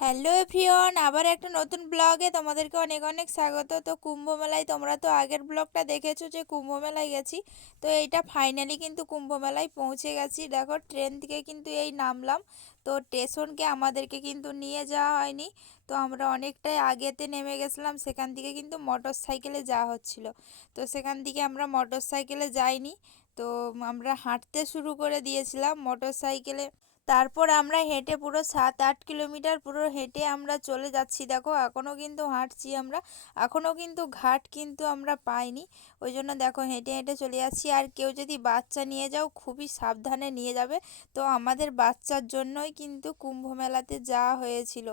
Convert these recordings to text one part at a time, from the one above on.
Hello everyone, আবার একটা নতুন ব্লগে তোমাদেরকে অনেক অনেক স্বাগত। তো কুম্ভ মেলায় তোমরা তো আগের ব্লগটা দেখেছ যে কুম্ভ মেলায় গেছি। তো এইটা ফাইনালি কিন্তু কুম্ভ মেলায় পৌঁছে গেছি। দেখো ট্রেন থেকে কিন্তু এই নামলাম। তো স্টেশনকে আমাদেরকে কিন্তু নিয়ে যাওয়া হয়নি। তো আমরা অনেকটাই আগেতে নেমে গেছিলাম। সেখান থেকে কিন্তু মোটর সাইকেলে যাওয়া হচ্ছিল। তো সেখান থেকে আমরা মোটর সাইকেলে যাইনি। তো আমরা হাঁটতে শুরু করে দিয়েছিলাম মোটর সাইকেলে তারপর আমরা হেঁটে পুরো সাত আট কিলোমিটার পুরো হেঁটে আমরা চলে যাচ্ছি। দেখো এখনও কিন্তু হাঁটছি আমরা। এখনও কিন্তু ঘাট কিন্তু আমরা পাইনি। ওই জন্য দেখো, হেঁটে হেঁটে চলে যাচ্ছি। আর কেউ যদি বাচ্চা নিয়ে যাও, খুবই সাবধানে নিয়ে যাবে। তো আমাদের বাচ্চার জন্যই কিন্তু কুম্ভ মেলাতে যাওয়া হয়েছিল।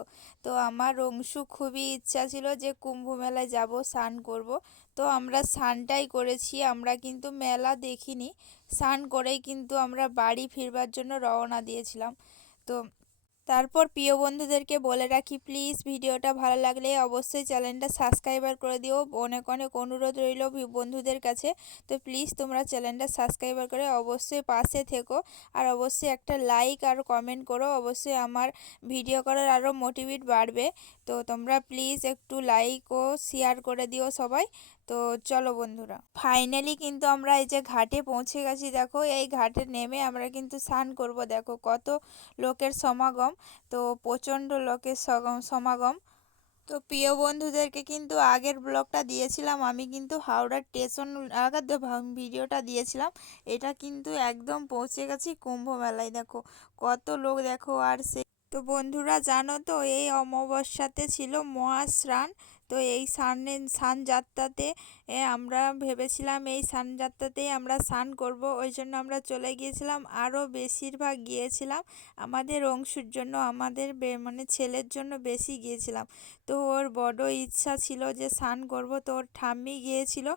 তো আমার অংশু খুবই ইচ্ছা ছিল যে কুম্ভ মেলায় যাব, স্নান করব। তো আমরা স্নানটাই করেছি। আমরা কিন্তু মেলা দেখিনি। স্নান করেই কিন্তু আমরা বাড়ি ফিরবার জন্য রওনা দিয়েছিলাম। তো তারপর প্রিয় বন্ধুদেরকে বলে রাখি প্লিজ ভিডিওটা ভালো লাগলে অবশ্যই চ্যানেলটা সাবস্ক্রাইবার করে দিও। অনেক অনেক অনুরোধ রইল বন্ধুদের কাছে। তো প্লিজ তোমরা চ্যানেলটা সাবস্ক্রাইবার করে অবশ্যই পাশে থেকো। আর অবশ্যই একটা লাইক আর কমেন্ট করো। অবশ্যই আমার ভিডিও করার আরও মোটিভেট বাড়বে। তো তোমরা প্লিজ একটু লাইক ও শেয়ার করে দিও সবাই। তো চলো বন্ধুরা। ফাইনালি কিন্তু আমরা এই যে ঘাটে পৌঁছে গেছি, দেখো। এই ঘাটে নেমে আমরা কিন্তু স্নান করব। দেখো কত লোকের সমাগম। তো প্রচণ্ড লোকের সমাগম। তো প্রিয় বন্ধুদেরকে কিন্তু আগের ব্লগটা দিয়েছিলাম, আমি কিন্তু হাওড়ার স্টেশন আগার ভিডিওটা দিয়েছিলাম। এটা কিন্তু একদম পৌঁছে গেছি কুম্ভ মেলায় দেখো। কত লোক দেখো, আর সে তো বন্ধুরা জানো তো, এই অমাবস্যাতে ছিল মহাস্নান। তো এই সানে সান যাত্রাতে আমরা ভেবেছিলাম এই সান যাত্রাতেই আমরা স্নান করব। ওই জন্য আমরা চলে গিয়েছিলাম। আরও বেশিরভাগ গিয়েছিলাম আমাদের অংশুর জন্য, আমাদের মানে ছেলের জন্য বেশি গিয়েছিলাম। তো ওর বড় ইচ্ছা ছিল যে স্নান করব। তো ওর ঠাম্মি গিয়েছিল।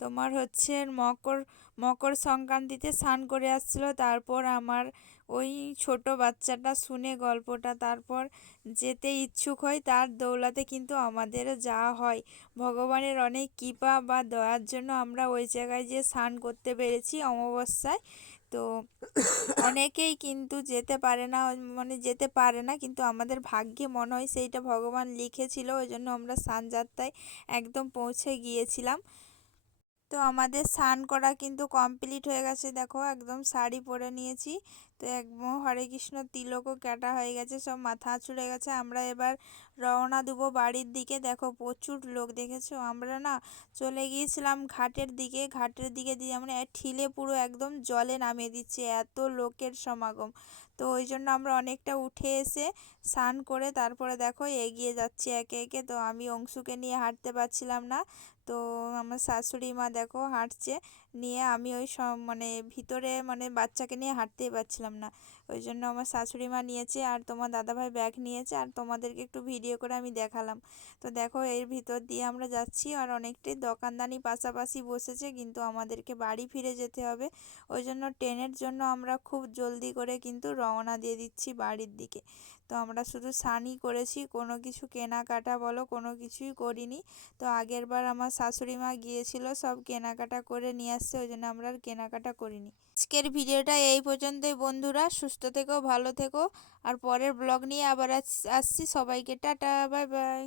তোমার হচ্ছে মকর মকর সংক্রান্তিতে স্নান করে আসছিল। তারপর আমার ওই ছোট বাচ্চাটা শুনে গল্পটা তারপর যেতে ইচ্ছুক হয়, তার দৌলাতে কিন্তু আমাদেরও যাওয়া হয়। ভগবানের অনেক কৃপা বা দয়ার জন্য আমরা ওই জায়গায় যে স্নান করতে পেরেছি অমাবস্যায়। তো অনেকেই কিন্তু যেতে পারে না মানে যেতে পারে না, কিন্তু আমাদের ভাগ্যে মনে হয় সেইটা ভগবান লিখেছিল, ওই জন্য আমরা স্নান যাত্রায় একদম পৌঁছে গিয়েছিলাম। তো আমাদের স্নান করা কিন্তু কমপ্লিট হয়ে গেছে। দেখো একদম শাড়ি পরে নিয়েছি। তো একদম হরে কৃষ্ণ, তিলকও কাটা হয়ে গেছে, সব মাথা চুড়ে গেছে। আমরা এবার রওনা দেবো বাড়ির দিকে। দেখো প্রচুর লোক, দেখেছ? আমরা না চলে গিয়েছিলাম ঘাটের দিকে। ঘাটের দিকে দিয়ে আমরা ঠিলে পুরো একদম জলে নামিয়ে দিচ্ছে, এত লোকের সমাগম। তো ওই জন্য আমরা অনেকটা উঠে এসে স্নান করে তারপরে দেখো এগিয়ে যাচ্ছি একে একে। তো আমি অংশুকে নিয়ে হাঁটতে পারছিলাম না। তো আমার শাশুড়ি মা দেখো হাঁটছে, নিয়ে আমি ওই সব মানে ভিতরে মানে বাচ্চাকে নিয়ে হাঁটতেই পারছিলাম না ওই জন্য আমার শাশুড়ি মা নিয়েছে আর তোমার দাদাভাই ব্যাগ নিয়েছে আর তোমাদেরকে একটু ভিডিও করে আমি দেখালাম। তো দেখো এর ভিতর দিয়ে আমরা যাচ্ছি আর অনেকটাই দোকানদানি পাশাপাশি বসেছে কিন্তু আমাদেরকে বাড়ি ফিরে যেতে হবে। ওই জন্য ট্রেনের জন্য আমরা খুব জলদি করে কিন্তু রওনা দিয়ে দিচ্ছি বাড়ির দিকে। তো আমরা শুধু স্নানই করেছি, কোনো কিছু কেনাকাটা বলো, কোনো কিছুই করিনি। তো আগের বার আমার শাশুড়ি মা গিয়েছিল, সব কেনাকাটা করে নিয়ে আসছে, ওই জন্য আমরা আর কেনাকাটা করিনি। আজকের ভিডিওটা এই পর্যন্তই বন্ধুরা সুস্থ থেকো ভালো থেকো। আর পরের ব্লগ নিয়ে আবার আসছি। সবাইকে টাটা বাই বাই